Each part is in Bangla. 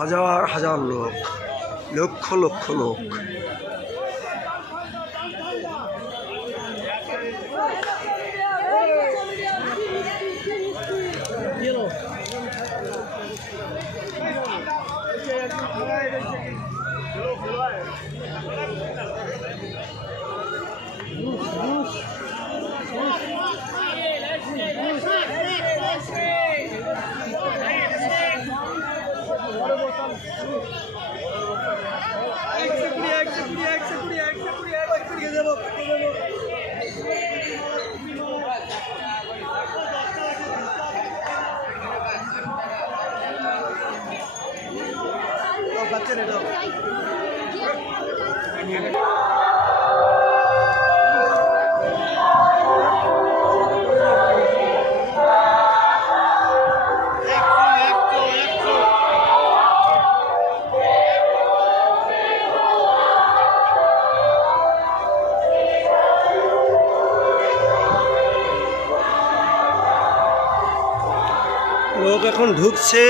হাজার হাজার লোক, লক্ষ লক্ষ লোক। লোক এখন ঢুকছে।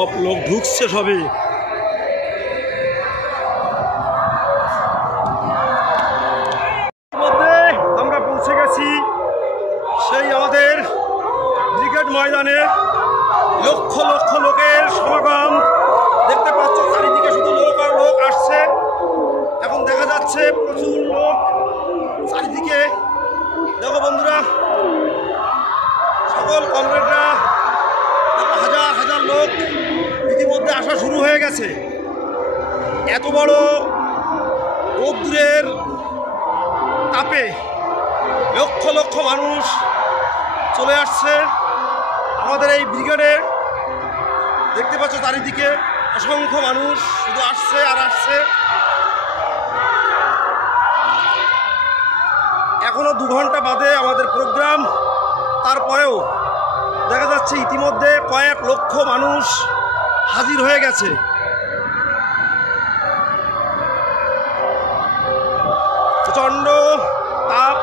সব লোক ঢুকছে সবে। আমরা পৌঁছে গেছি সেই আমাদের ব্রিগেড ময়দানে। লক্ষ লক্ষ লোকের সমাগম দেখতে পাচ্ছ, চারিদিকে শুধু লোক আর লোক আসছে। এখন দেখা যাচ্ছে প্রচুর লোক চারিদিকে। দেখো বন্ধুরা, সকল কমরেডরা, হাজার হাজার লোক ইতিমধ্যে আসা শুরু হয়ে গেছে। এত বড় রোদ্দুরের তাপে লক্ষ লক্ষ মানুষ চলে আসছে আমাদের এই ব্রিগেডে। দেখতে পাচ্ছ চারিদিকে অসংখ্য মানুষ শুধু আসছে আর আসছে। এখনো 2 ঘন্টা বাদে আমাদের প্রোগ্রাম, তারপরেও দেখা যাচ্ছে ইতিমধ্যে কয়েক লক্ষ মানুষ হাজির হয়ে গেছে। প্রচণ্ড তাপ,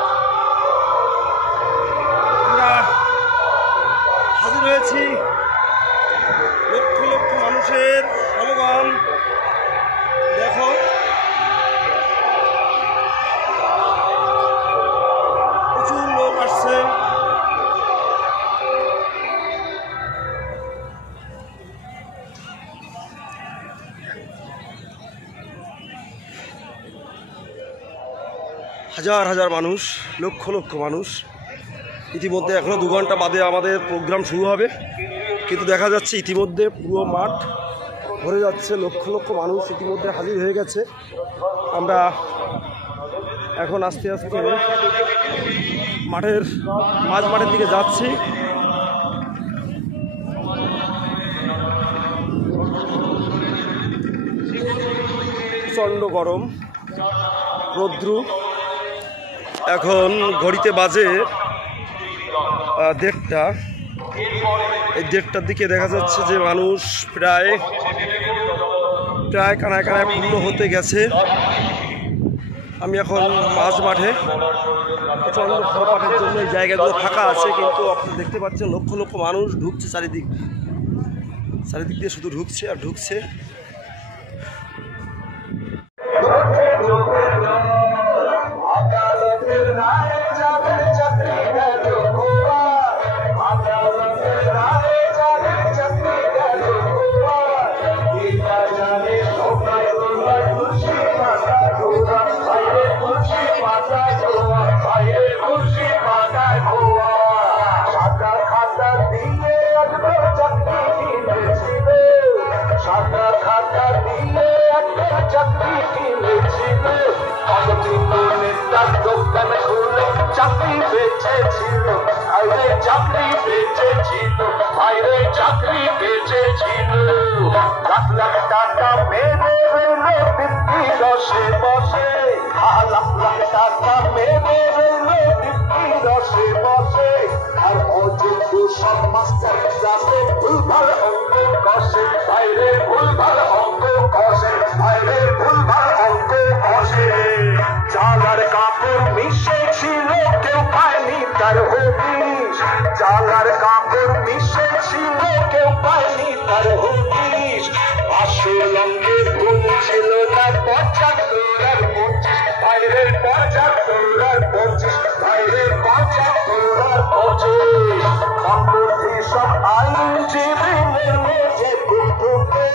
হাজার হাজার মানুষ, লক্ষ লক্ষ মানুষ। ইতিমধ্যে এখনও 2 ঘন্টা বাদে আমাদের প্রোগ্রাম শুরু হবে, কিন্তু দেখা যাচ্ছে ইতিমধ্যে পুরো মাঠ ভরে যাচ্ছে, লক্ষ লক্ষ মানুষ ইতিমধ্যে হাজির হয়ে গেছে। আমরা এখন আস্তে আস্তে মাঝ মাঠের দিকে যাচ্ছি। প্রচণ্ড গরম, রৌদ্র। এখন ঘড়িতে বাজে 1:30। এই 1:30টার দিকে দেখা যাচ্ছে যে মানুষ প্রায় কানায় কানায় পূর্ণ হতে গেছে। আমি এখন মাঝ মাঠে, প্রচণ্ড খরপাটের জন্য এই জায়গাগুলো ফাঁকা আছে, কিন্তু আপনি দেখতে পাচ্ছেন লক্ষ লক্ষ মানুষ ঢুকছে চারিদিক দিয়ে, শুধু ঢুকছে আর ঢুকছে। চাকরি বেঁচেছিল, বাইরে চাকরি বেঁচেছিল। লাখ লাখ টাকা মেরে রইল বৃত্তি রসে বসে, লাখ লাখ টাকা মেরে রইল বৃত্তি রসে বসে। আর অযোগ্য সব মাস্টার ক্লাসে ভুলভাল অঙ্ক কষে, বাইরে ভুলভাল অঙ্ক কষে, বাইরে ভুলভাল অঙ্ক কষে। চালার কাপড় মিশেছিল, কেউ পায়নি তার হদিস। চালার কাপড় মিশেছিল, কেউ পায়নি তার হদিস। আসল অঙ্কের গুণ ছিল না 75 আর 25, বাইরের 75 আর 25, বাইরের 75 আর 25। সম্পত্তি সব আইনজীবী নেমেছে বুদ্ধকে,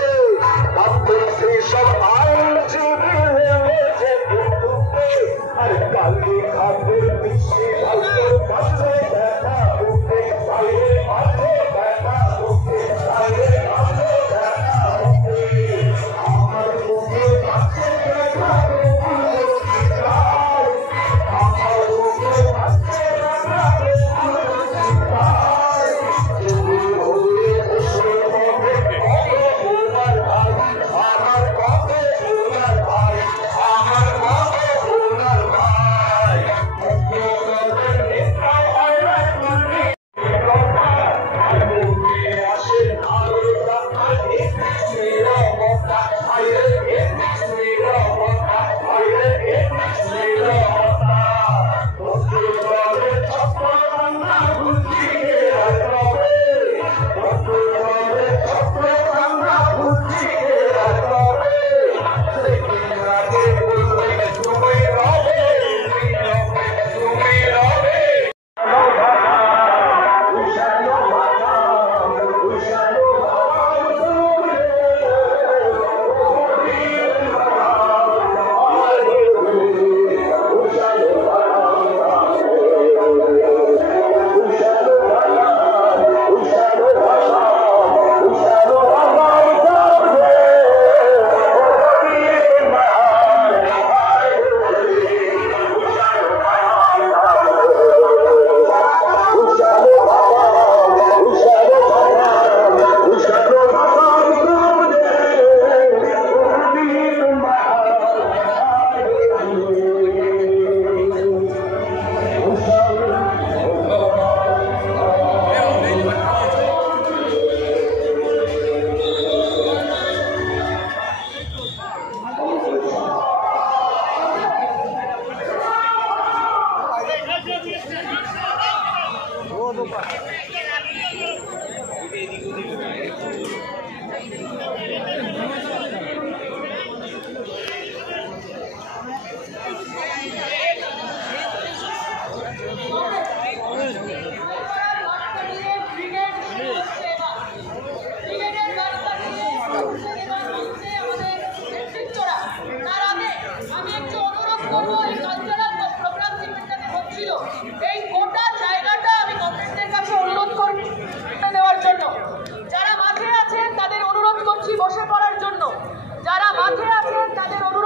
সম্পত্তি সব আইনজীবী নেমেছে বুদ্ধকে। আর কালি খাদের মিশি ভালো কাছে দেখা বুকে, বাইরে কাছে দেখা বুকে, বাইরে কাছে দেখা বুকে। আমার বুকে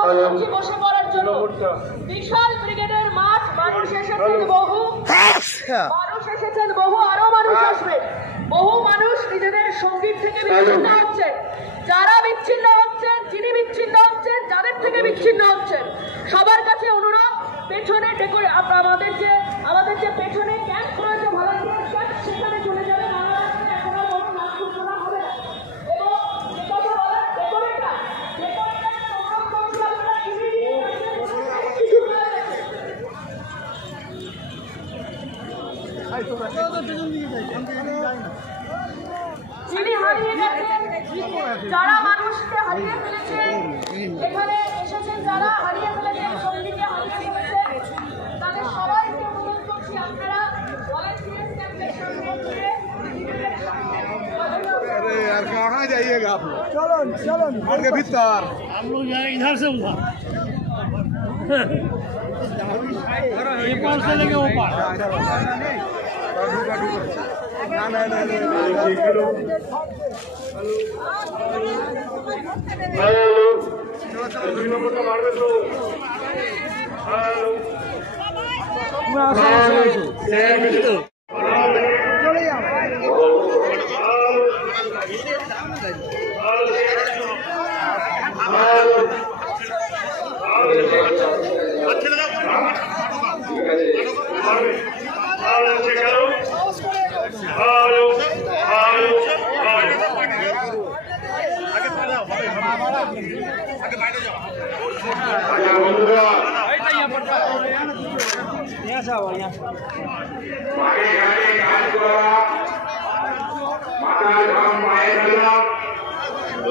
কর্মসূচি বসে পড়ার জন্য বিশাল ব্রিগেডের মাঠ। মানুষ এসেছেন বহু, আরো মানুষ আসবে। বহু মানুষ নিজেদের সঙ্গীত থেকে বিচ্ছিন্ন হচ্ছে। যারা বিচ্ছিন্ন হচ্ছেন, যিনি বিচ্ছিন্ন হচ্ছেন, যাদের থেকে বিচ্ছিন্ন হচ্ছেন, সবার কাছে অনুরোধ, পেছনে আমাদের যে পেছনে ক্যাম্প করেছে ভলান্টিয়ার ক্যাম্প, সেখানে চলে যাবে। যিনি হারিয়ে গেছেন, যারা মানুষকে হারিয়ে ফেলেছেন, এখানে এসেছেন যারা হারিয়ে ফেলেছেন, সঙ্গীকে হারিয়ে ফেলেছেন, তাদের সবাইকে অনুরোধ করছি আপনারা ভলান্টিয়ার ক্যাম্পের সামনে গিয়ে यार कहाँ जाइएगा आप लोग? चलो घर के भीतर हम लोग जाए इधर से उधर नेपाल से लेके ऊपर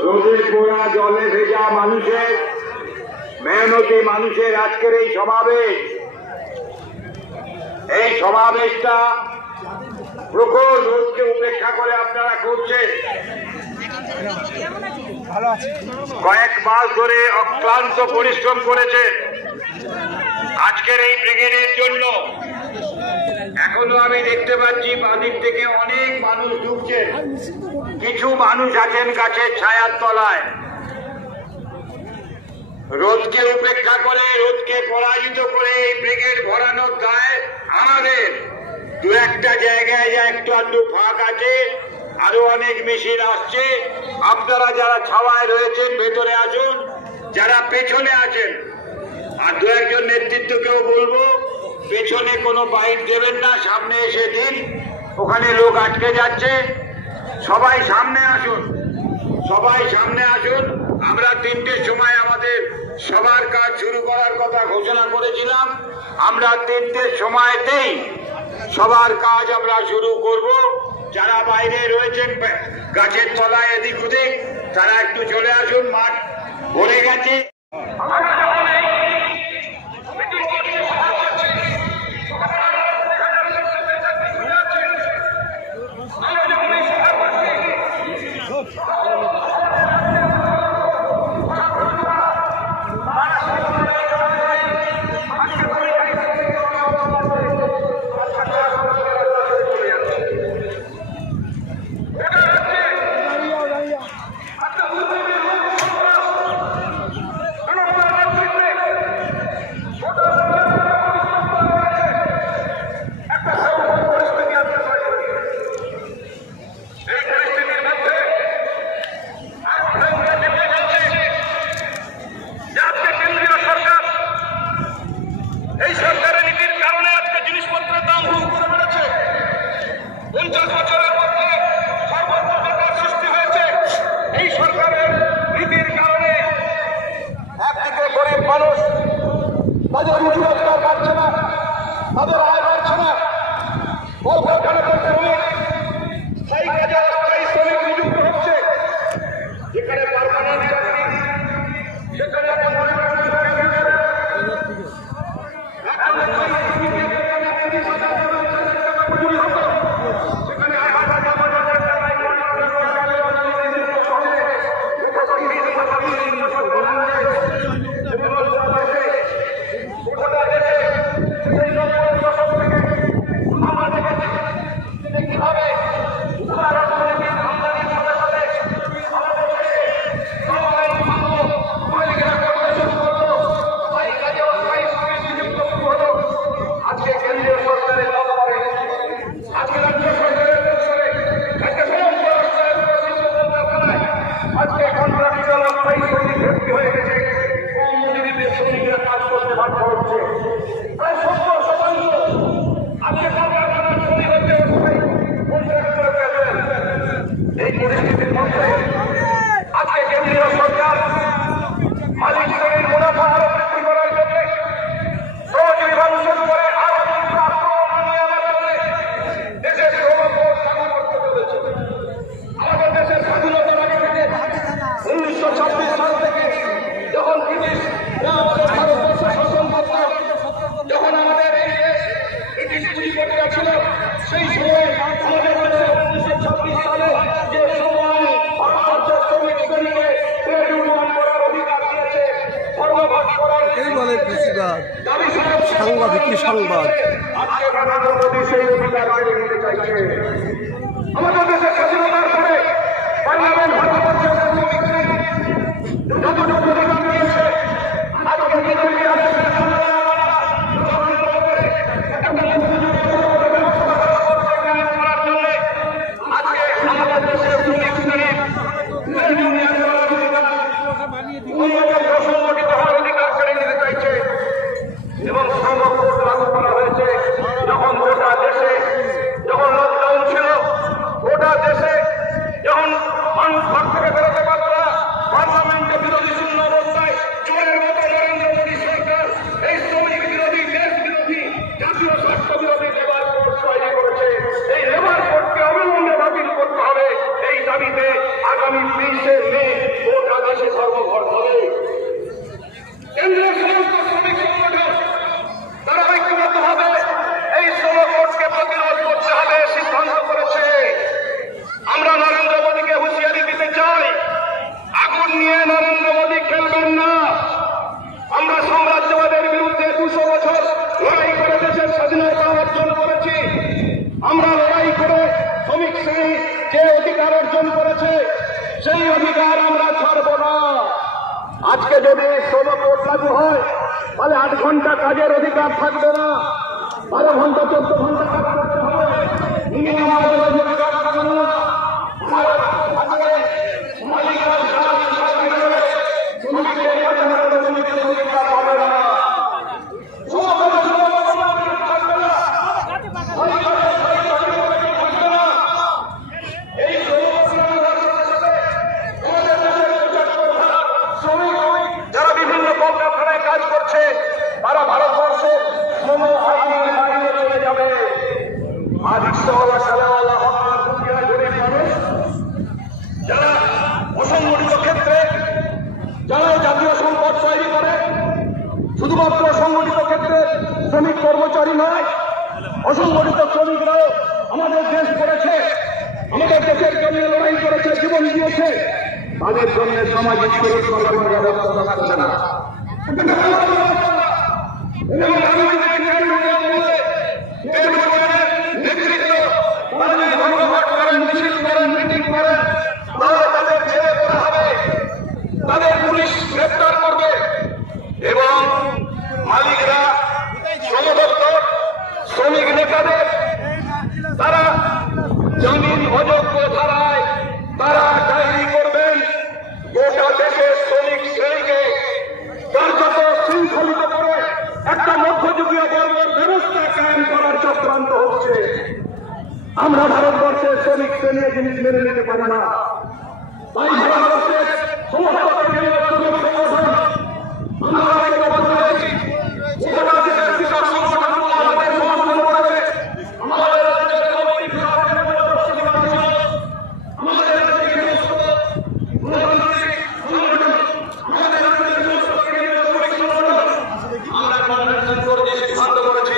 রোদে পোড়া জলে ভেজা মানুষের, মেহনতি মানুষের আজকের এই সমাবেশটা প্রখর রোদকে উপেক্ষা করে আপনারা করছেন। কয়েক মাস ধরে অক্লান্ত পরিশ্রম করেছেন আজকের এই ব্রিগেডের জন্য। এখনো আমি দেখতে পাচ্ছি বাদিক থেকে অনেক মানুষ ঢুকছে। কিছু মানুষ আছেন গাছের ছায়ার তলায়। রোদকে উপেক্ষা করে, রোদকে পরাজিত করে এই ব্রিগেড ভরানোর দায় আমাদের। দু একটা জায়গায় যা একটু আধটু ফাঁক আছে, আরো অনেক মেশিন আসছে। আপনারা যারা ছাওয়ায় রয়েছেন ভেতরে আসুন, যারা পেছনে আছেন আর দু একজন নেতৃত্বকেও বলবো পেছনে কোনো বাইক দেবেন না, সামনে এসে দিন। ওখানে লোক আটকে যাচ্ছে। সবাই সামনে আসুন, সবাই সামনে আসুন। আমরা 3টের সময় আমাদের সবার কাজ শুরু করার কথা ঘোষণা করেছিলাম। আমরা 3টের সময়তেই সবার কাজ আমরা শুরু করব। যারা বাইরে রয়েছেন গাছের তলায় এদিক ওদিক, তারা একটু চলে আসুন, মাঠ ভরে গেছে। এই বলে বেশিরভাগ সাংবাদিক কি সংবাদ আমাদের দেশের স্বাধীনতার পরে পার্লামেন্ট ভারতবর্ষের যতটুকু অধিকার রয়েছে আজকে সংগঠিত হওয়ার অধিকার কেড়ে নিতে চাইছে এবং সংরক্ষণ লাগু করা হয়েছে। যখন গোটা দেশে যখন লকডাউন ছিল, গোটা দেশে যখন মানুষ ঘর থেকে বেরোতে পারত না, পার্লামেন্টে বিরোধী শূন্য অবস্থায় চোরের মতো নরেন্দ্র মোদী সরকার এই শ্রমিক বিরোধী, দেশ বিরোধী, জাতীয় স্বার্থ বিরোধী লেবার কোড তৈরি করেছে। এই লেবার কোডকে অবিলম্বে বাতিল করতে হবে। এই দাবিতে আগামী 20শে মে গোটা দেশে সর্বঘর হবে। কেন্দ্রের সমস্ত শ্রমিক সংগঠন তারা ঐক্যবদ্ধভাবে এই শ্রম কোডকে প্রতিরোধ করতে হবে সিদ্ধান্ত করেছে। আমরা নরেন্দ্র মোদীকে হুঁশিয়ারি দিতে চাই, আগুন নিয়ে নরেন্দ্র মোদী খেলবেন না। আমরা সাম্রাজ্যবাদের বিরুদ্ধে 200 বছর লড়াই করে দেশের স্বাধীনতা অর্জন করেছি। আমরা লড়াই করে শ্রমিক শ্রেণী যে অধিকার অর্জন করেছে সেই অধিকার আমরা ছাড়ব না। আজকে যদি শ্রম কোড লাগু হয় তাহলে 8 ঘন্টা কাজের অধিকার থাকবে না, 12 ঘন্টা 14 ঘন্টা কাজ করতে হবে। মিনিমাম আমাদের অধিকার থাকবে না। মালিকরা শ্রমিকদের কাছে শ্রমিকের অধিকার পাবে না। যারা বিভিন্ন কলকারখানায় কাজ করছে তারা ভারতবর্ষে শ্রম আইনের বাইরে চলে যাবে। আর রিক্সাওয়ালা, ঠেলাওয়ালা, হকার, দুনিয়া গরিব মানুষ যারা অসংগঠিত ক্ষেত্রে যারা জাতীয় সম্পদ তৈরি করে, শুধুমাত্র সংগঠিত ক্ষেত্রে শ্রমিক কর্মচারী নয়, অসংগঠিত শ্রমিকরাও আমাদের দেশ করেছে, আমাদের দেশের জন্য লড়াই করেছে, জীবন দিয়েছে। তাদের জন্য সামাজিক সুরক্ষার ব্যবস্থা থাকছে না। এবং আমি নেতৃত্ব ধর্মঘট করেন, মিছিল করেন, মিটিং করেন, তাহলে তাদের জেলে করা হবে, তাদের পুলিশ গ্রেপ্তার করবে এবং মালিকরা, শ্রম দপ্তর, শ্রমিক নেতাদের তারা জামিন অযোগ্য ধারায় তারা ডায়েরি করবেন। গোটা দেশের শ্রমিক শ্রেণীকে কার্যত শৃঙ্খলিত করে একটা মধ্যযুগীয় বর্গের ব্যবস্থা কায়েম করার চক্রান্ত হচ্ছে। আমরা ভারতবর্ষের শ্রমিক শ্রেণী জিনিস মেনে নিতে পারি না। তাই ভারতবর্ষের সমস্ত কেন্দ্রীয় শ্রমিক সংগঠন আমরা ঐক্যবদ্ধ হয়েছি। গোটা দেশের কৃষক সংগঠনগুলো আমাদের সমর্থন করেছে। আমাদের রাজ্যের শ্রমিক আমাদের রাজ্যের আমরা কনভেনশন করে সিদ্ধান্ত করেছি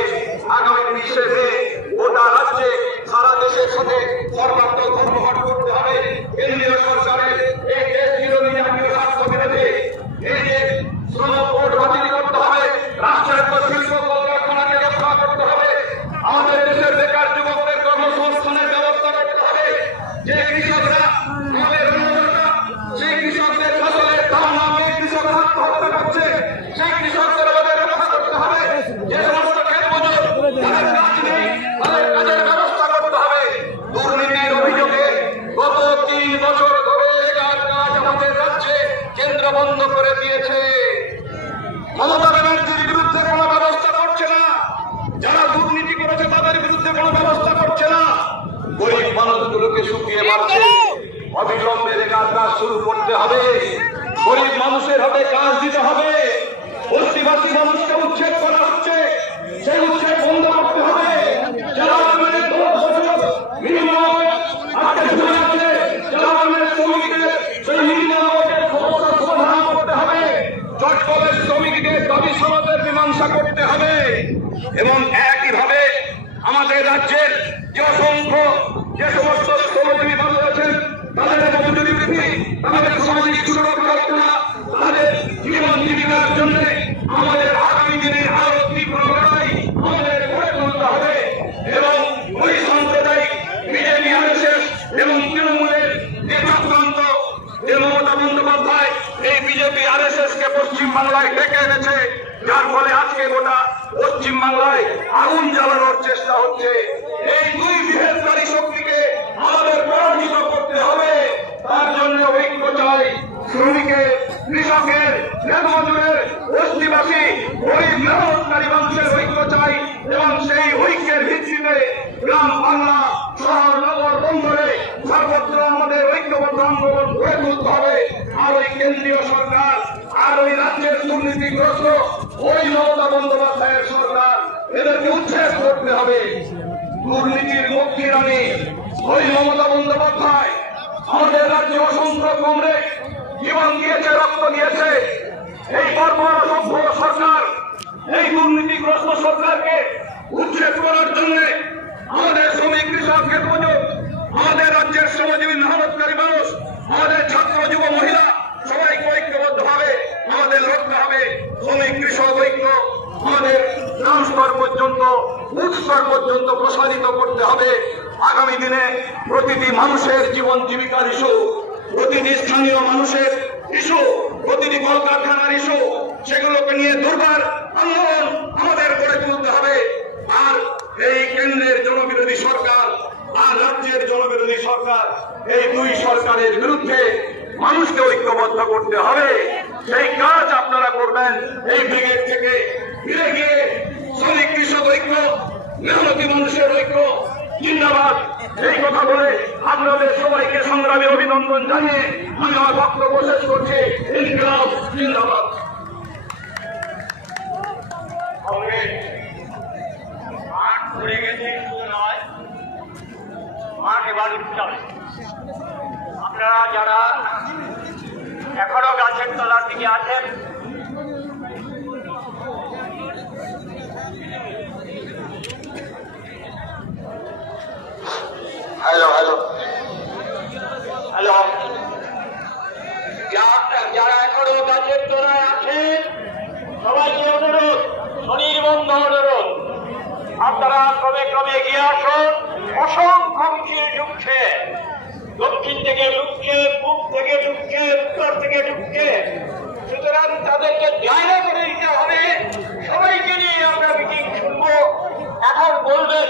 আগামী 20শে মে গোটা রাজ্যে সারা দেশের সাথে সর্বাত্মক ধর্মঘট করতে হবে। কেন্দ্রীয় সরকারের এই দেশ বিরোধী জাতীয় স্বার্থ বিরোধী এই যে শ্রম কোড বাতিল করতে হবে, রাষ্ট্রায়ত্ত শিল্প কলকারখানাকে রক্ষা করতে হবে, আমাদের দেশের বেকার যুবকদের কর্মসংস্থানের ব্যবস্থা করতে হবে। যে কৃষকরা আমাদের সেই কৃষকদের ফসলের দাম না পেয়ে কৃষক আত্মহত্যা করছে, সেই কৃষকদের আমাদের রক্ষা করতে হবে। যে সমস্ত ক্ষেতমজুর যাদের কাজ নেই তাদের কাজের ব্যবস্থা করতে হবে। দুর্নীতির অভিযোগে গত 3 বছর ধরে কাজ আমাদের রাজ্যে কেন্দ্র বন্ধ করে দিয়েছে। মমতা ব্যানার্জির বিরুদ্ধে কোনো ব্যবস্থা করছে না, যারা দুর্নীতি করেছে তাদের বিরুদ্ধে কোনো ব্যবস্থা করছে না, গরিব মানুষগুলোকে শুকিয়ে মারছে। অবিলম্বে রেগার কাজ শুরু করতে হবে, গরিব মানুষের হাতে কাজ দিতে হবে। বস্তিবাসী মানুষকে উচ্ছেদ করা হচ্ছে, সেই উচ্ছেদ বন্ধ করতে হবে। যারা মিনিমাম শ্রমিকদের সেই মিনিমাম সমাধান করতে হবে। চট্টগ্রামের শ্রমিকদের দাবি সমাজের মীমাংসা করতে হবে এবং একইভাবে আমাদের রাজ্যের যে অসংখ্য যে সমস্ত শ্রমজীবী মানুষ আছেন তাদের মজুরি বৃদ্ধি, তাদের সামাজিক সুরক্ষা, তাদের জীবন জীবিকার জন্য আমাদের আগামী দিনের আরো তীব্র লড়াই আমাদের গড়ে তুলতে হবে এবং ওই সাম্প্রদায়িক বিজেপি আরএসএস এবং তৃণমূলের যে চক্রান্ত যে মমতা বন্দ্যোপাধ্যায় এই বিজেপি আরএসএস কে পশ্চিমবাংলায় ডেকে এনেছে, যার ফলে আজকে গোটা পশ্চিমবাংলায় আগুন জ্বালানোর চেষ্টা হচ্ছে। এই দুই বিভেদকারী শক্তিকে আমাদের পরাজিত করতে হবে। তার জন্য ঐক্য চাই শ্রমিকের, কৃষকের, নেতামজুরের, বস্তিবাসী, গরিব মেহনতকারী মানুষের ঐক্য চাই এবং সেই ঐক্যের ভিত্তিতে গ্রাম বাংলা শহর নগর বন্দরে সর্বত্র আমাদের ঐক্যবদ্ধ আন্দোলন গড়ে তুলতে হবে। আর ওই কেন্দ্রীয় সরকার আর ওই রাজ্যের দুর্নীতিগ্রস্ত ওই মমতা বন্দ্যোপাধ্যায়ের সরকার এদেরকে উচ্ছেদ করতে হবে। দুর্নীতির মুক্তির রানী ওই মমতা বন্দ্যোপাধ্যায় আমাদের রাজ্যে অসংখ্য কমরেড জীবন দিয়েছে, রক্ত দিয়েছে। এই বর্বর অসভ্য সরকার, এই দুর্নীতিগ্রস্ত সরকারকে উচ্ছেদ করার জন্য আমাদের শ্রমিক, কৃষক, ক্ষেতমজুর, আমাদের রাজ্যের শ্রমজীবী মেহনতকারী মানুষ, আমাদের ছাত্র, যুব, মহিলা সবাইকে ঐক্যবদ্ধ ভাবে আমাদের লড়তে হবে। শ্রমিক কৃষক ঐক্য আমাদের গ্রাম স্তর পর্যন্ত, বুথ স্তর পর্যন্ত প্রসারিত করতে হবে। আগামী দিনে প্রতিটি মানুষের জীবন জীবিকার ইস্যু, প্রতিটি স্থানীয় মানুষের ইস্যু, প্রতিটি কলকারখানার ইস্যু, সেগুলোকে নিয়ে দুর্বার আন্দোলন আমাদের গড়ে তুলতে হবে। আর এই কেন্দ্রের জনবিরোধী সরকার আর রাজ্যের জনবিরোধী সরকার, এই দুই সরকারের বিরুদ্ধে মানুষকে ঐক্যবদ্ধ করতে হবে। সেই কাজ আপনারা করবেন। এই ব্রিগেড থেকে ফিরে গিয়ে শ্রমিক কৃষক ঐক্য, মেহনতি মানুষের ঐক্য জিন্দাবাদ, এই কথা বলে আপনাদের সবাইকে সংগ্রামী অভিনন্দন জানিয়ে আমি আমার বক্তব্য শেষ করছি। ইনকিলাব জিন্দাবাদ। মাঠ ঘুরে গেছে শুধু নয়, মাঠ এবার উঠতে হবে। আপনারা যারা এখনো গাছের তলার দিকে আছেন, হ্যালো হ্যালো হ্যালো, যারা এখনো গাছের তলায় আছেন সবাইকে অনুরোধ, স্বনির্বন্ধ অনুরোধ, আপনারা ক্রমে ক্রমে এগিয়ে আসুন। অসংখ্য মিছিল ঢুকছে, দক্ষিণ থেকে ঢুকছে, পূব থেকে ঢুকছে, উত্তর থেকে ঢুকছে। সুতরাং তাদেরকে জায়গা করে দিতে হবে। সবাইকে নিয়ে আমরা মিটিং শুনবো। এখন বলবেন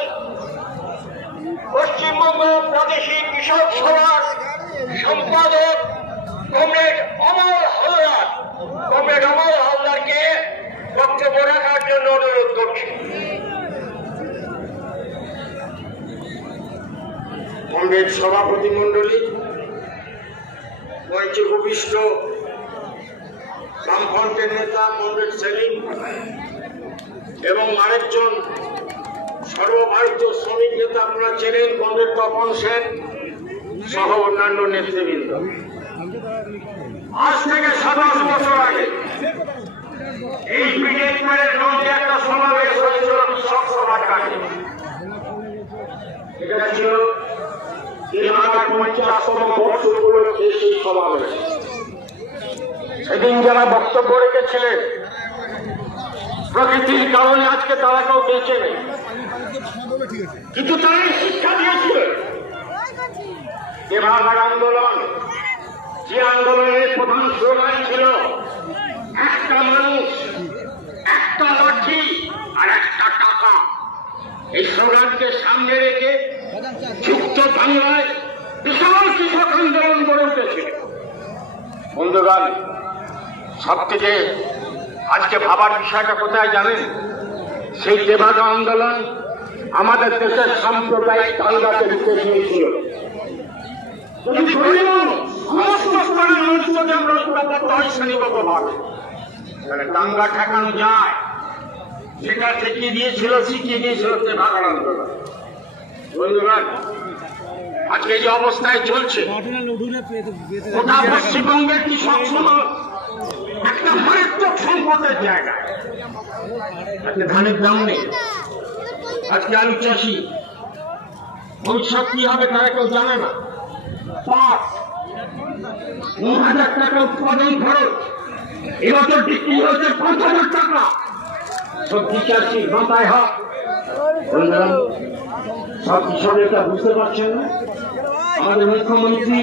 পশ্চিমবঙ্গ প্রাদেশিক কৃষক সভার সম্পাদক কমরেড অমল হালদার। কমরেড অমল হালদারকে বক্তব্য রাখার জন্য অনুরোধ করছি। কংগ্রেস সভাপতি মন্ডলী, মঞ্চে উপবিষ্ট বামফ্রন্টের নেতা কমরেড সেলিম এবং আরেকজন সর্বভারতীয় শ্রমিক নেতা আপনারা চেনেন কমরেড তপন সেন সহ অন্যান্য নেতৃবৃন্দ। আজ থেকে 27 বছর আগে এই ব্রিগেডের মধ্যে একটা সমাবেশ হয়েছিল, কৃষক সভা কাটে। এটা ছিল 50তম বর্ষ উপলক্ষে সেই সমাবেশ। সেদিন যারা বক্তব্য রেখেছিলেন, প্রকৃতির কারণে আজকে তারা কেউ বেঁচে নেই, কিন্তু তারাই শিক্ষা দিয়েছিলেন যে ভাঙার আন্দোলন, যে আন্দোলনের প্রধান স্লোগান ছিল একটা মানুষ, একটা লাঠি আর একটা টাকা। এই স্লোগানকে সামনে রেখে যুক্ত বাংলায় বিশাল কৃষক আন্দোলন গড়ে উঠেছিল। বন্ধুগণ, সবথেকে আজকে ভাবার বিষয়টা কোথায় জানেন? সেই তেভাগা আন্দোলন আমাদের দেশের সাম্প্রদায়িক দাঙ্গাকে রুখে দিয়েছিল। যদি সমস্ত স্তরের মানুষকে আমরা ঐক্যবদ্ধ হই শ্রেণীগতভাবে, তাহলে দাঙ্গা ঠেকানো যায়। সেটা শিখিয়ে দিয়েছিল তেভাগা আন্দোলন। বন্ধুগণ, আজকে যে অবস্থায় চলছে, গোটা পশ্চিমবঙ্গের কৃষক সমাজ একটা মারাত্মক সম্পদের জায়গা। আজকে ধানের দাম নেই, আজকে আলু চাষি ভবিষ্যৎ কি হবে তারা কেউ জানে না। 9,000 টাকা উৎপাদন খরচ, এবছর বিক্রি হয়েছে 5,000 টাকা। সব টিচার্সির মাথায় হাত। সব কিশোরেরা বুঝতে পারছেন না আমাদের মুখ্যমন্ত্রী